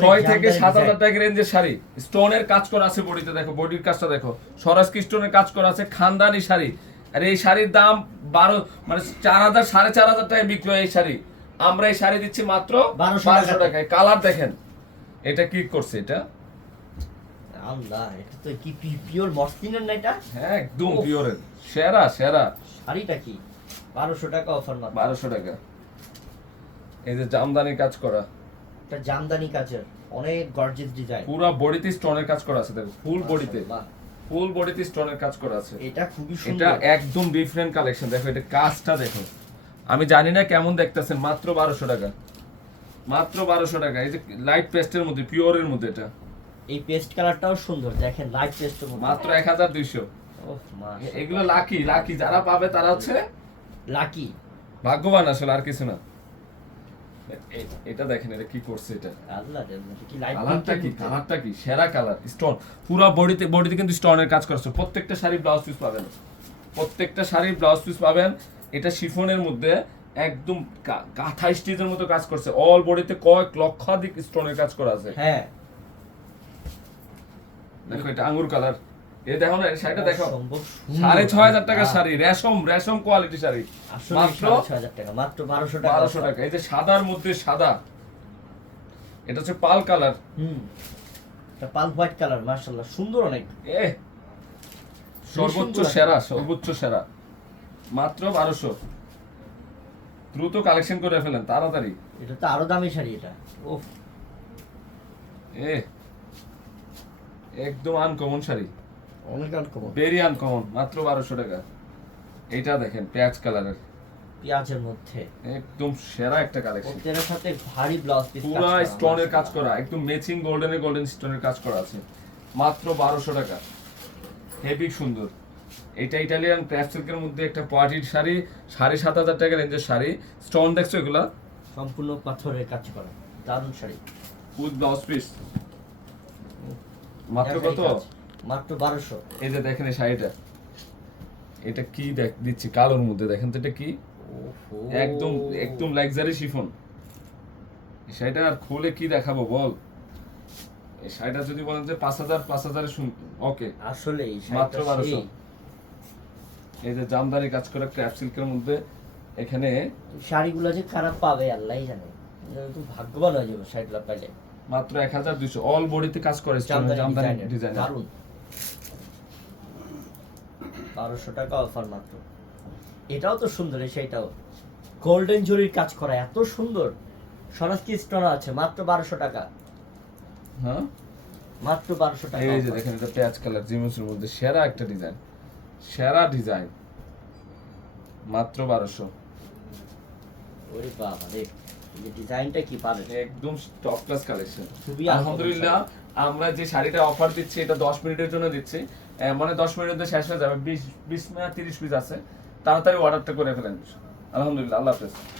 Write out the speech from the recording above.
ছয় থেকে 7,000 টাকা রেঞ্জের শাড়ি, স্টোনের কাজ করা আছে বডিতে, দেখো বডির কাজটা দেখো, স্বরাজকি স্টোনের কাজ করা আছে, খানদানি শাড়ি। আর এই শাড়ির দাম 12 মানে 4,000 4,500 টাকায় বিক্রি হয় এই শাড়ি। আমরা এই শাড়ি দিচ্ছি মাত্র 1200 টাকায়। কালার দেখেন, এটা কি করছে এটা, আল্লাহ, এটা তো কি পিওর মসলিনের না এটা? হ্যাঁ একদম পিওরের, সেরা সেরা। শাড়িটা কি 1200 টাকা অফার মাত্র। 1200 টাকা। এই যে জামদানি কাজ করা, এটা জামদানি কাজের অনেক গর্জিয়াস ডিজাইন, পুরো বডিতে স্টোনের কাজ করা আছে, দেখো ফুল বডিতে, ফুল বডিতে স্টোনের কাজ করা আছে। এটা খুবই এটা সুন্দর, একদম ডিফারেন্ট কালেকশন। দেখো এটা কাজটা দেখো, আমি জানি না কেমন দেখতেছেন, মাত্র 1200 টাকা, মাত্র 1200 টাকা। এই যে লাইট পেস্টের মধ্যে, পিওরের মধ্যে, এটা এই পেস্ট কালারটাও সুন্দর, দেখেন লাইট পেস্টের মধ্যে, মাত্র 1200। ওহ মাশাআল্লাহ, এগুলো লাকি, লাকি যারা পাবে তারা হচ্ছে লাকি, ভাগ্যবান, আসলে আর কিছু না। এটা দেখেন, এটা কি করছে, এটা আল্লাহ জানে কি লাইট কালারটা কি, কালারটা কি সেরা কালার, স্টোন পুরো বডিতে, বডিতে কিন্তু স্টোনের কাজ করছে। প্রত্যেকটা শাড়ি ব্লাউজ পিস পাবেন, প্রত্যেকটা শাড়ির ব্লাউজ পিস পাবেন। এটা শিফনের মধ্যে একদম কাঁথা স্টিচের মতো কাজ করছে, অল বডিতে কয়েক লক্ষাধিক স্টোনের কাজ করা আছে। হ্যাঁ দেখো এটা আঙ্গুর কালার, এই দেখো না, এই শাড়িটা দেখো, অসম্ভব সুন্দর। 6,500 টাকা শাড়ি, রেশম, রেশম কোয়ালিটি শাড়ি, আসলে মাত্র 6,500 টাকা, মাত্র 1200 টাকা, 1200 টাকা। এই যে সাদার মধ্যে সাদা, এটা হচ্ছে পাল কালার, এটা পাল হোয়াইট কালার, মাশাআল্লাহ সুন্দর অনেক। সর্বোচ্চ সুন্দর সেরা, সর্বোচ্চ সেরা, মাত্র 1200। দ্রুত কালেকশন করে ফেলেন তাড়াতাড়ি। এটা তো আরো দামি শাড়ি এটা, ওফ এ একদম আনকমন শাড়ি, অনেক আনকমন, ভেরি আনকমন, মাত্র 1200 টাকা। এইটা দেখেন পেঁয়াজ কালারের, পেঁয়াজের মধ্যে একদম সেরা একটা কালেকশন, এর সাথে ভারী ব্লাউজ পিস, পুরো স্টোনের কাজ করা, একদম ম্যাচিং গোল্ডেনের গোল্ডেন স্টোনের কাজ করা আছে, মাত্র 1200 টাকা। হেভি সুন্দর। এটা ইটালিয়ান ক্র্যাফট সিল্কের মধ্যে একটা পার্টির শাড়ি, 7,500 টাকা রেঞ্জের শাড়ি, স্টোন দেখছো এগুলা, সম্পূর্ণ পাথরের কাজ করা, দারুণ শাড়ি, উইথ ব্লাউজ পিস, মাত্র কত, মাত্র 1200। এই যে দেখেন এই শাড়িটা, এটা কি দিচ্ছি কালোর মধ্যে, দেখেন তো এটা কি, ওহো, একদম একদম লাক্সারি শিফন। এই শাড়িটা আর খুলে কি দেখাবো বল, এই শাড়িটা যদি বলেন যে 5,000 5,000 ওকে, আসলে এই মাত্র শাড়িটা 1200। সেই। এই যে জামদানি কাজ করা ক্র্যাফট সিল্কের মধ্যে, এখানে শাড়িগুলো যে খারাপ পাবে আল্লাহই জানে, তো ভাগ্যবান হয়ে যাবে শাড়িগুলো পাইলে। মাত্র 1,200, অল বডিতে কাজ করে জামদানি জামদানি ডিজাইন, ডিজাইন, দারুণ। 1200 টাকা অফার মাত্র। এটাও তো সুন্দর, সেটাও গোল্ডেন জরির কাজ করা, এত সুন্দর, স্বরাজকি স্টোন আছে, মাত্র 1200 টাকা, হ্যাঁ মাত্র 1200 টাকা এই যে offer। দেখেন এটা পেঁয়াজ কালার জিমসের মধ্যে সেরা একটা ডিজাইন, সেরা ডিজাইন, মাত্র 1200। ওরে বাবা রে, এই ডিজাইনটা কি পাবেন, একদম টপ ক্লাস কালেকশন। খুবই আলহামদুলিল্লাহ, আমরা যে শাড়িটা অফার দিচ্ছি এটা 10 মিনিটের জন্য দিচ্ছি, মানে 10 মিনিটের মধ্যে শেষ হয়ে যাবে, 20 মিনিট 30 পিস আছে, তাড়াতাড়ি অর্ডারটা করে ফেলেন। আলহামদুলিল্লাহ, আল্লাহ হাফেজ।